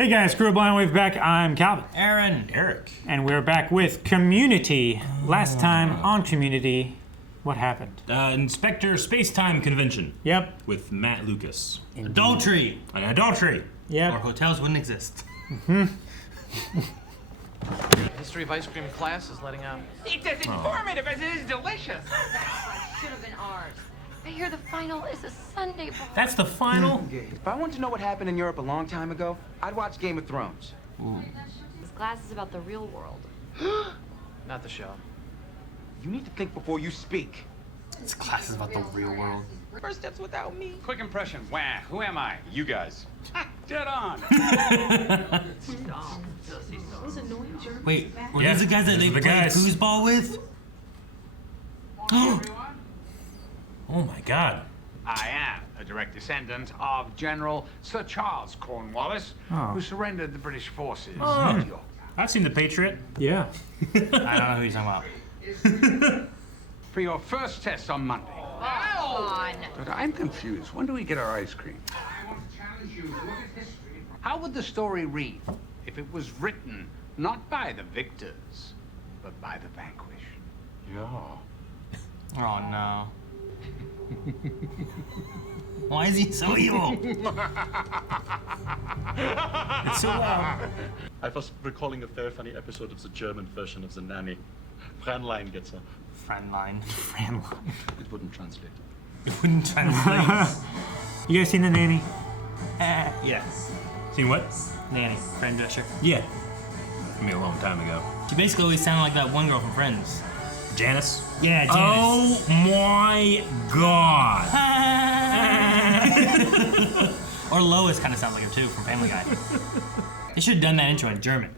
Hey guys, Screw Blind Wave back. I'm Calvin. Aaron. Eric. And we're back with Community. Last time on Community, what happened? Inspector Spacetime Convention. Yep. With Matt Lucas. Adultery. An adultery. Or Yep. hotels wouldn't exist. History of ice cream class is letting out. It's as informative as it is delicious. Should have been ours. I hear the final is a Sunday before. That's the final? If I wanted to know what happened in Europe a long time ago, I'd watch Game of Thrones. This class is about the real world. Not the show. You need to think before you speak. This class is about the real world. First steps without me. Quick impression. Wah, who am I? You guys. Dead on. Wait, were Yeah, these the guys that these they are the played guys. foosball with? Oh my god. I am a direct descendant of General Sir Charles Cornwallis, who surrendered the British forces. Oh. I've seen The Patriot. Yeah. I don't know who you're talking about. For your first test on Monday. On. But I'm confused. When do we get our ice cream? How would the story read if it was written not by the victors, but by the vanquished? Yeah. Oh no. Why is he so evil? It's so loud. I was recalling a very funny episode of the German version of The Nanny. Fräulein gets a... Friend line. It wouldn't translate. It wouldn't translate. You guys seen The Nanny? Yeah. Seen what? Nanny. Fran Drescher. Yeah. I mean, a long time ago. She basically always sounded like that one girl from Friends. Janice? Yeah, Janice. Oh my god. Or Lois kind of sounds like her too from Family Guy. They should have done that intro in German.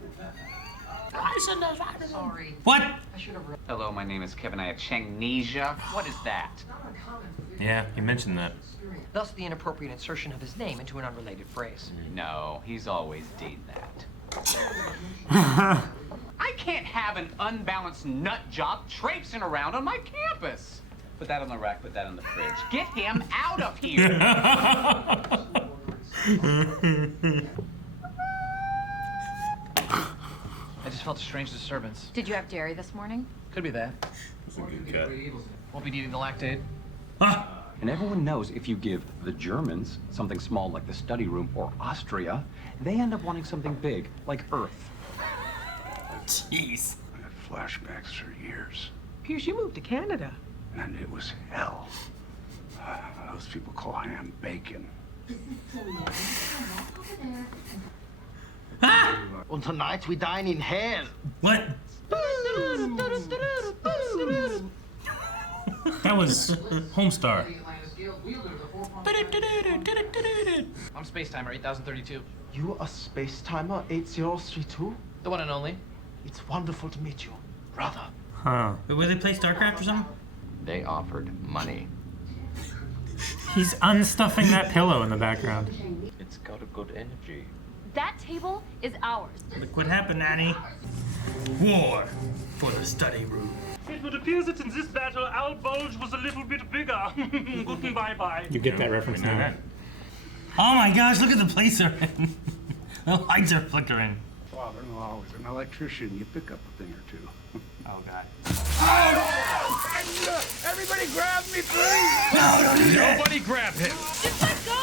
Sorry. What? Hello, my name is Kevin. I have Changnesia. What is that? Yeah, you mentioned that. Thus the inappropriate insertion of his name into an unrelated phrase. No, he's always did that. I can't have an unbalanced nut job traipsing around on my campus. Put that on the rack, put that on the fridge. Get him out of here. I just felt a strange disturbance. Did you have dairy this morning? Could be that. That's a good cut. Won't be needing the lactate. And everyone knows if you give the Germans something small like the study room or Austria, they end up wanting something big like Earth. Jeez. I had flashbacks for years, Pierce, you moved to Canada. and it was hell. Those people call ham bacon. And tonight we dine in hell. What? That was Homestar. I'm Space Timer 8032. You are Space Timer 8032? The one and only. It's wonderful to meet you, brother. Huh. Wait, where they play StarCraft or something? They offered money. He's unstuffing that pillow in the background. It's got a good energy. That table is ours. Look what happened, Nanny. War for the study room. It would appear that in this battle, our bulge was a little bit bigger. Good bye-bye. You get that reference We know now. that. Oh my gosh, look at the place they're in. The lights are flickering. Father-in-law was an electrician. You pick up a thing or two. Oh god. Everybody grab me, please! Nobody grab him. Just let go!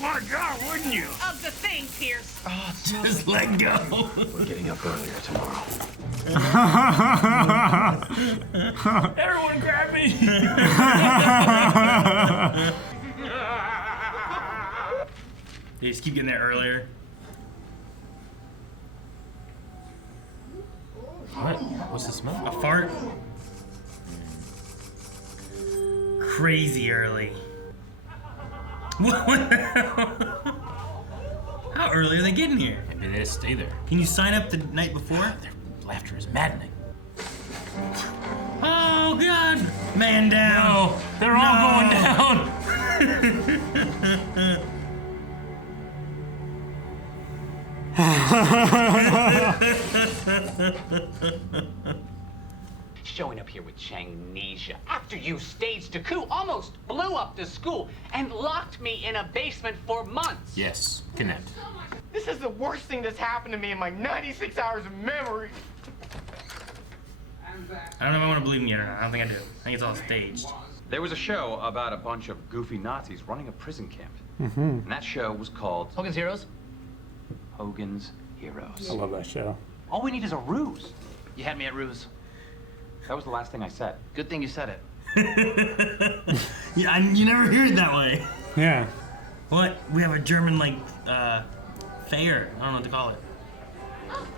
My God, wouldn't you? Of the thing, Pierce. Just let go. We're getting up earlier tomorrow. Everyone grab me! They just keep getting there earlier. What? What's the smell? A fart. Crazy early. What the hell? How early are they getting here? Maybe they just stay there. Can you sign up the night before? Their laughter is maddening. Oh god! Man down! No, they're all going down! showing up here with Changnesia after you staged a coup, almost blew up the school, and locked me in a basement for months. Yes, connect. This is the worst thing that's happened to me in my 96 hours of memory. I don't know if I want to believe in you or not. I don't think I do. I think it's all staged. There was a show about a bunch of goofy Nazis running a prison camp. And that show was called Hogan's Heroes? Hogan's Heroes. I love that show. All we need is a ruse. You had me at ruse. That was the last thing I said. Good thing you said it. Yeah, you never hear it that way. Yeah. What? We have a German, like, fair. I don't know what to call it.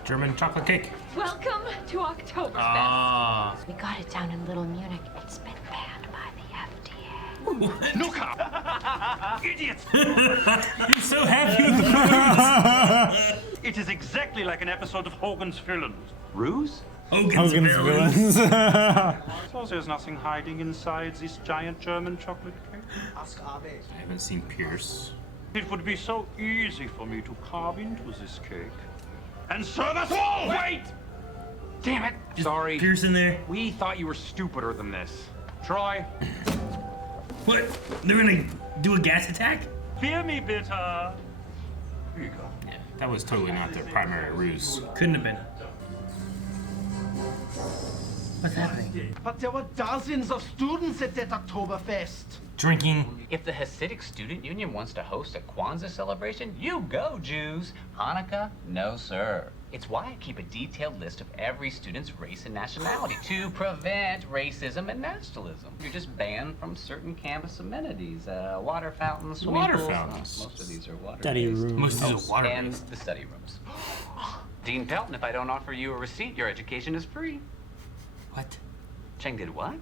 German chocolate cake. Welcome to Oktoberfest. Ah. We got it down in Little Munich. It's been banned by the FDA. What? Nuka! Idiots! He's so happy with the ruse. It is exactly like an episode of Hogan's Villains. Ruse? Hogan's Villains. So there's nothing hiding inside this giant German chocolate cake? I haven't seen Pierce. It would be so easy for me to carve into this cake and serve us all! Wait! Damn it! Sorry. Pierce in there. We thought you were stupider than this. Troy? What? They're gonna do a gas attack? Fear me, bitter. Here you go. Yeah, that was totally not their primary ruse. Couldn't have been. What's happening? But there were dozens of students at that Oktoberfest. Drinking. If the Hasidic Student Union wants to host a Kwanzaa celebration, you go, Jews. Hanukkah? No, sir. It's why I keep a detailed list of every student's race and nationality to prevent racism and nationalism. You're just banned from certain campus amenities, water fountains, swimming Water pools. fountains. Most of these are water. Study room. Most of these are water And based. the study rooms. Dean Pelton, if I don't offer you a receipt, your education is free. What? Chang did what?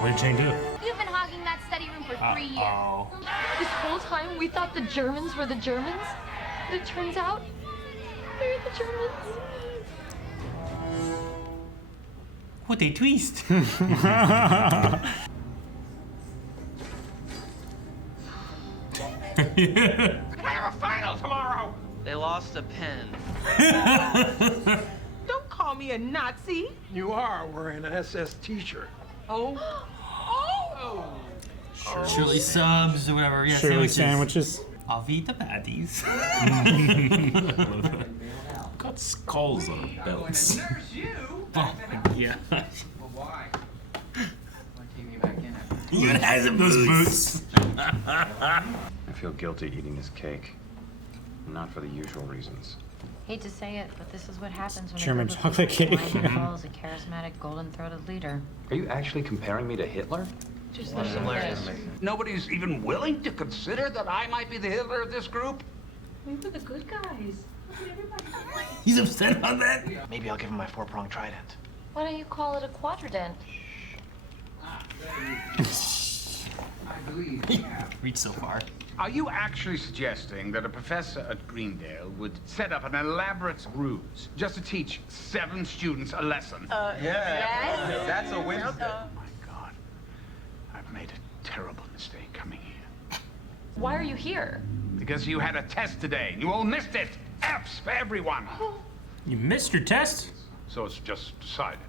What did Chang do? You've been hogging that study room for 3 years. Oh. This whole time we thought the Germans were the Germans. But it turns out they're the Germans. What a twist. I have a final tomorrow! They lost a pen. Don't call me a Nazi. You are wearing an SS t-shirt. Oh. Shirley subs or whatever. Yeah, Shirley sandwiches. I'll eat the baddies. Got skulls on their belts. Oh my gosh. Even has those boots. I feel guilty eating this cake. Not for the usual reasons. Hate to say it, but this is what happens when German a group of chocolate people cake. find and follows a charismatic, golden-throated leader. Are you actually comparing me to Hitler? Just there's similarities. Nobody's even willing to consider that I might be the Hitler of this group? We were the good guys. He's upset about that? Maybe I'll give him my four-pronged trident. Why don't you call it a quadrident? Reach so far. Are you actually suggesting that a professor at Greendale would set up an elaborate ruse just to teach 7 students a lesson? Yes. That's a win. Oh my God. I've made a terrible mistake coming here. Why are you here? Because you had a test today and you all missed it. F's for everyone. You missed your test? So it's just decided.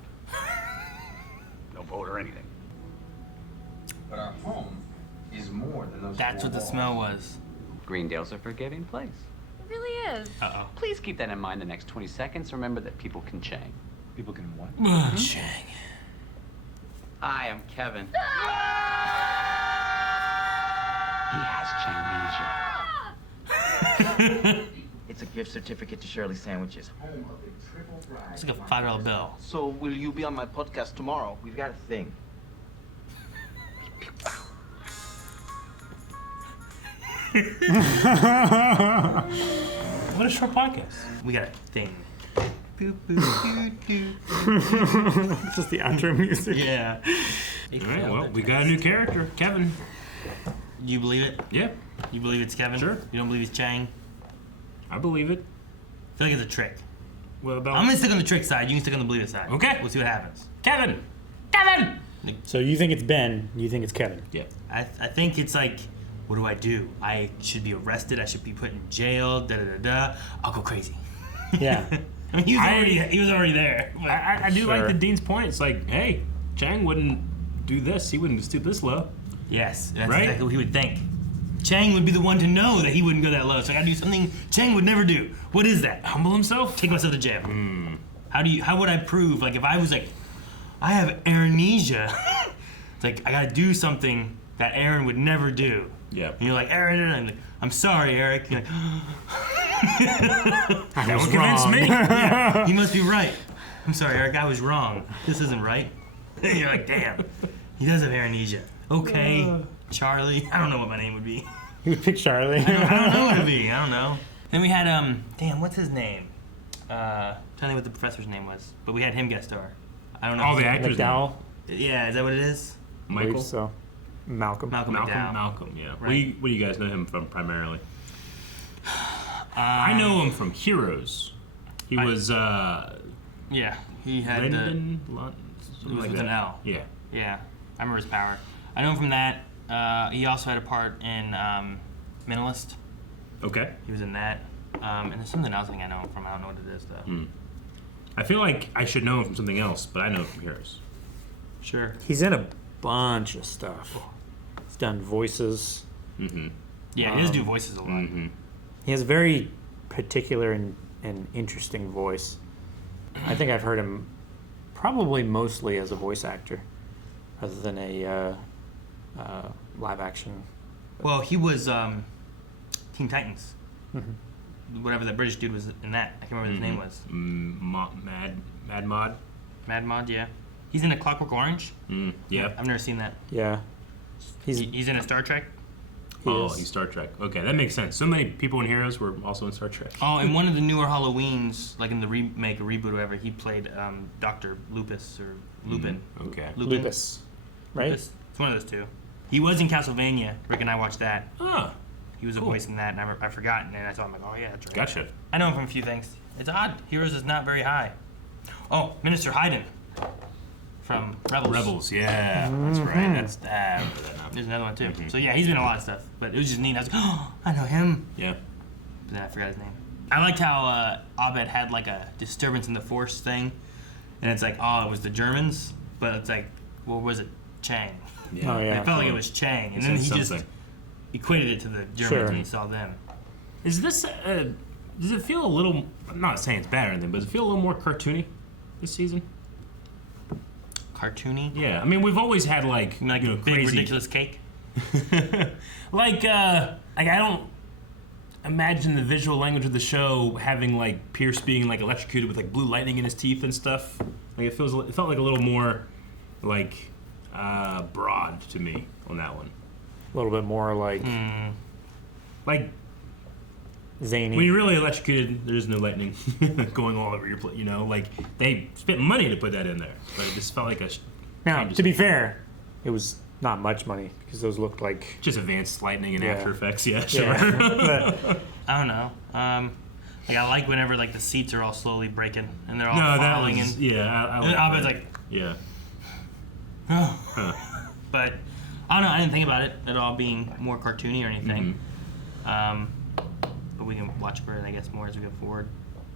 No vote or anything. But our home is more than those. That's what the smell was. Greendale's a forgiving place. It really is. Uh-oh. Please keep that in mind the next 20 seconds. Remember that people can Chang. People can what? Chang. Hi, I'm Kevin. He has Changnesia. It's a gift certificate to Shirley Sandwiches. It's like a $5 bill. So will you be on my podcast tomorrow? We've got a thing. What a short podcast. We got a thing. It's just the outro music. Yeah. All right, well, we got a new character, Kevin. You believe it? Yeah, You believe it's Kevin? Sure. You don't believe it's Chang? I believe it. I feel like it's a trick. What about? I'm gonna stick on the trick side. You can stick on the believe it side. Okay. We'll see what happens. Kevin. Kevin. So you think it's Ben, you think it's Kevin. Yeah. I think it's like, what do? I should be arrested. I should be put in jail. Da da da da. I'll go crazy. Yeah. I mean, he was already there. But. I do like Sure. the dean's point. It's like, hey, Chang wouldn't do this. He wouldn't stoop this low. Yes, that's Right? exactly what he would think. Chang would be the one to know that he wouldn't go that low. So I gotta do something Chang would never do. What is that? Humble himself? Take myself to jail. How would I prove? Like if I was like, I have amnesia. It's like I gotta do something that Aaron would never do. Yeah. And you're like, Aaron, and I'm like, I'm sorry, Eric. You're like, That one convinced me. yeah, he must be right. I'm sorry, Eric, I was wrong. This isn't right. And you're like, damn, he does have amnesia. Okay, Charlie. I don't know what my name would be. You would pick Charlie. I don't know what it'd be. I don't know. Then we had damn, what's his name? Trying to think what the professor's name was, but we had him guest star. I don't know. All the actors. McDowell. Yeah, is that what it is? I Michael. believe so. Malcolm. Malcolm McDowell. Malcolm, yeah. Right. What do you guys know him from primarily? I know him from Heroes. He was Yeah, he had Lyndon, it something was like with that. an L. Yeah. Yeah, I remember his power. I know him from that. He also had a part in Minimalist. Okay. He was in that. And there's something else I think I know him from. I don't know what it is though. I feel like I should know him from something else, but I know him from Heroes. Sure. He's in a bunch of stuff. He's done voices. Mm-hmm. Yeah, he does do voices a lot. Mm-hmm. He has a very particular and interesting voice. I think I've heard him probably mostly as a voice actor, rather than a live action. Well, he was Teen Titans. Whatever that British dude was in that. I can't remember what his name was. Mad Mod. Mad Mod, yeah. He's in A Clockwork Orange. Yeah. I've never seen that. Yeah. He's in a Star Trek. He's Star Trek. Okay, that makes sense. So many people in Heroes were also in Star Trek. Oh, and one of the newer Halloweens, like in the remake or reboot or whatever, he played Dr. Lupus or Lupin. Okay. Lupin. Lupus, right? Lupus. It's one of those two. He was in Castlevania. Rick and I watched that. Ah, He was a voice in that, and I've forgotten, and I thought, I'm like, oh yeah, that's right. gotcha. I know him from a few things. It's odd. Heroes is not very high. Oh, Minister Hayden from Rebels. Rebels, yeah. That's right. That's that. There's another one too. So yeah, he's been in a lot of stuff, but it was just neat. I was like, oh, I know him. Yeah. But then I forgot his name. I liked how Abed had like a disturbance in the force thing, and it's like, oh, it was the Germans, but it's like, what was it? Chang. Yeah. Oh, yeah. I felt like it was Chang, and then he just equated it to the Germans when he saw them. Is this? Does it feel a little? I'm not saying it's bad or anything, but does it feel a little more cartoony this season? Cartoony? Yeah. I mean, we've always had like You mean like you know, a big crazy ridiculous cake? like I don't imagine the visual language of the show having like Pierce being like electrocuted with like blue lightning in his teeth and stuff. Like it felt like a little more like broad to me on that one. A little bit more like Like zany. when you're really electrocuted, there's no lightning going all over your plate. You know, like they spent money to put that in there, but it just felt like a. Now, to be fair, it was not much money because those looked like just advanced lightning and Yeah. After Effects. Yeah, sure. Yeah. I don't know. Like I like whenever like the seats are all slowly breaking and they're all No, that falling was and I and Abed's that. like, Yeah. but I don't know. I didn't think about it at all being more cartoony or anything. But we can watch for it, I guess, more as we go forward.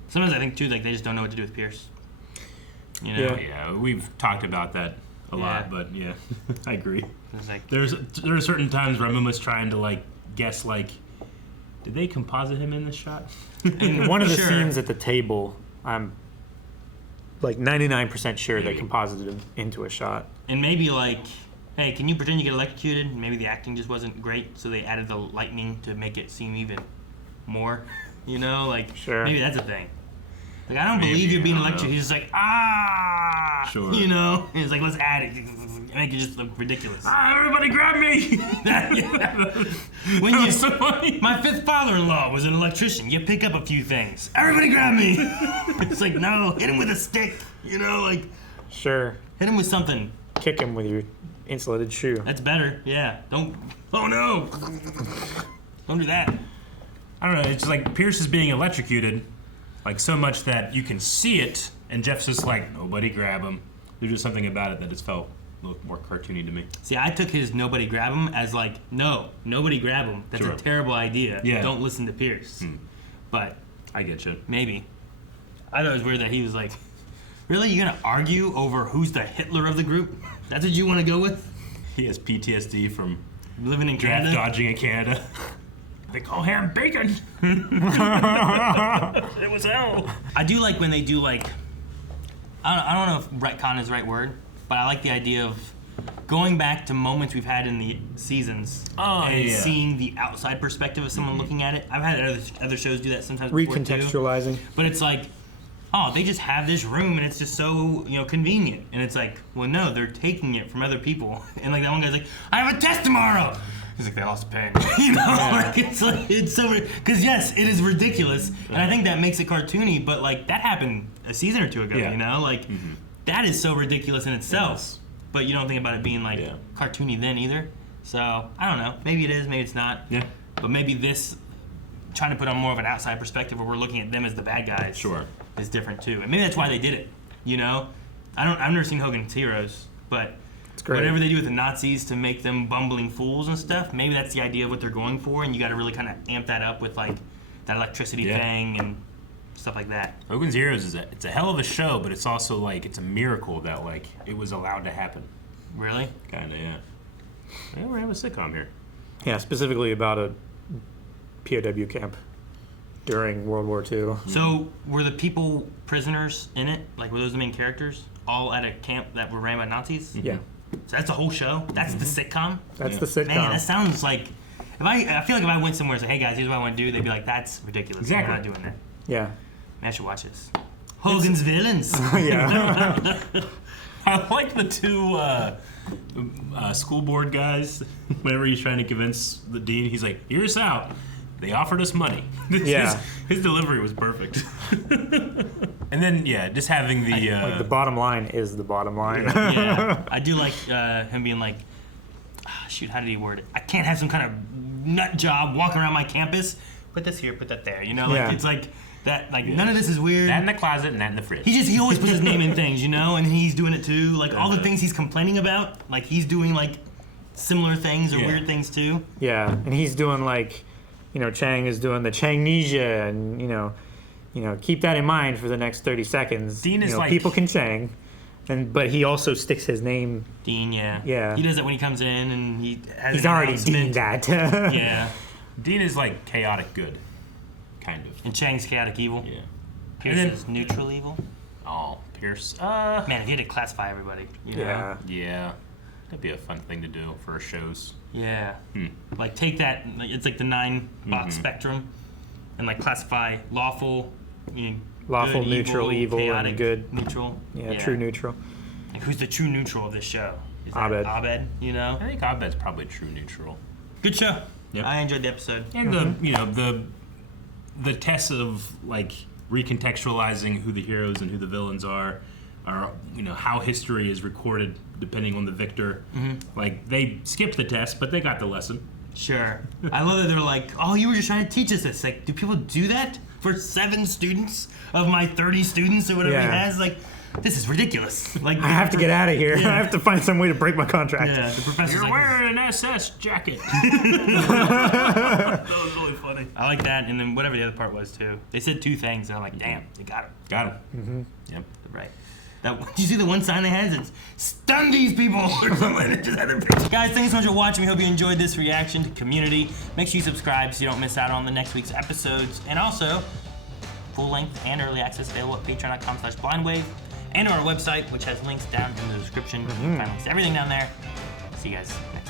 Sometimes I think too, like they just don't know what to do with Pierce. You know? Yeah, we've talked about that a lot, but yeah, I agree. It's like, there are certain times where I'm almost trying to like guess like, did they composite him in this shot? in one of the Sure. scenes at the table, I'm like 99% sure they composited him into a shot. and maybe like, hey, can you pretend you get electrocuted? Maybe the acting just wasn't great, so they added the lightning to make it seem even more. You know, like maybe that's a thing. Like I don't believe you're being electrocuted. He's just like Sure. You know, and it's like let's add it, make it just look ridiculous. Everybody grab me! When you, my fifth father-in-law was an electrician. You pick up a few things. Everybody grab me! It's like no, hit him with a stick. You know, like Sure. hit him with something. Kick him with your insulated shoe. That's better. Yeah. Don't. Oh no! Don't do that. I don't know. It's like Pierce is being electrocuted, like so much that you can see it, and Jeff's just like, nobody grab him. There's just something about it that just felt a little more cartoony to me. See, I took his nobody grab him as like, no, nobody grab him. That's Sure. a terrible idea. Yeah. Don't listen to Pierce. But I get you. maybe. I thought it was weird that he was like, really? You're gonna argue over who's the Hitler of the group? That's what you want to go with? He has PTSD from living in Canada, dodging in Canada. They call ham bacon. It was hell. I do like when they do like, I don't know if retcon is the right word, but I like the idea of going back to moments we've had in the seasons and seeing the outside perspective of someone looking at it. I've had other shows do that sometimes. Recontextualizing. But it's like, oh, they just have this room and it's just so, convenient. And it's like, well, no, they're taking it from other people. And like that one guy's like, I have a test tomorrow. He's like, they lost a pen. It's so, because yes, it is ridiculous. And I think that makes it cartoony, but like that happened a season or two ago, that is so ridiculous in itself. Yes. But you don't think about it being like cartoony then either. So I don't know. Maybe it is, maybe it's not. Yeah. But maybe this trying to put on more of an outside perspective where we're looking at them as the bad guys. Sure. Is different too. And maybe that's why they did it. I've never seen Hogan's Heroes, but whatever they do with the Nazis to make them bumbling fools and stuff, maybe that's the idea of what they're going for, and you got to really kind of amp that up with like that electricity thing and stuff like that. Hogan's Heroes it's a hell of a show, but it's also like it's a miracle that like it was allowed to happen. Really? Kinda, yeah. Yeah, we're having a sitcom here. Yeah, specifically about a POW camp during World War II. So were the people prisoners in it? Like were those the main characters? All at a camp that were ran by Nazis? Yeah. So that's the whole show? That's the sitcom? That's the sitcom. Man, that sounds like I feel like if I went somewhere and said, hey guys, here's what I want to do, they'd be like, that's ridiculous. Exactly. We're not doing that. Yeah. Man, I should watch this. Hogan's Villains. Yeah. I like the two school board guys. Whenever he's trying to convince the dean, he's like, "Hear us out. They offered us money." His delivery was perfect. And then just having the like the bottom line is the bottom line. Yeah, I do like him being like, shoot, how did he word it? I can't have some kind of nut job walking around my campus. Put this here, put that there. It's like. That none of this is weird. That in the closet and that in the fridge. He always puts his name in things, and he's doing it too. Like all the things he's complaining about, like he's doing like similar things or weird things too. Yeah, and he's doing like, Chang is doing the Changnesia, and keep that in mind for the next 30 seconds. Dean is like people can Chang, but he also sticks his name. Dean, yeah. He does that when he comes in and he's already Dean that. Yeah. Dean is like chaotic good. Kind of. And Chang's chaotic evil. Yeah. Pierce is neutral evil. Oh, Pierce. Man, if you had to classify everybody. Yeah. Yeah. That'd be a fun thing to do for shows. Yeah. Like take that. It's like the 9-box spectrum, and like classify lawful. Lawful, good, neutral, evil, chaotic, and good. Neutral. Yeah, true neutral. Like who's the true neutral of this show? Is that Abed. Abed. I think Abed's probably true neutral. Good show. Yep. I enjoyed the episode. And the tests of like recontextualizing who the heroes and who the villains are how history is recorded depending on the victor. Like they skipped the test, but they got the lesson. Sure. I love that they're like, oh, you were just trying to teach us this. Like, do people do that for 7 students of my 30 students or whatever he has? Like, this is ridiculous. Like, I have to get out of here. I have to find some way to break my contract. Yeah, the professor's You're wearing an SS jacket. That was really funny. I like that, and then whatever the other part was too. They said 2 things, and I'm like, damn, they got him. Got him. Mm-hmm. Yep. Right. Did you see the one sign they had? It's stun these people or something. It just had their picture. Guys, thanks so much for watching. We hope you enjoyed this reaction to Community. Make sure you subscribe so you don't miss out on the next week's episodes. And also, full length and early access available at patreon.com/blindwave and on our website, which has links down in the description. You can find links to everything down there. See you guys next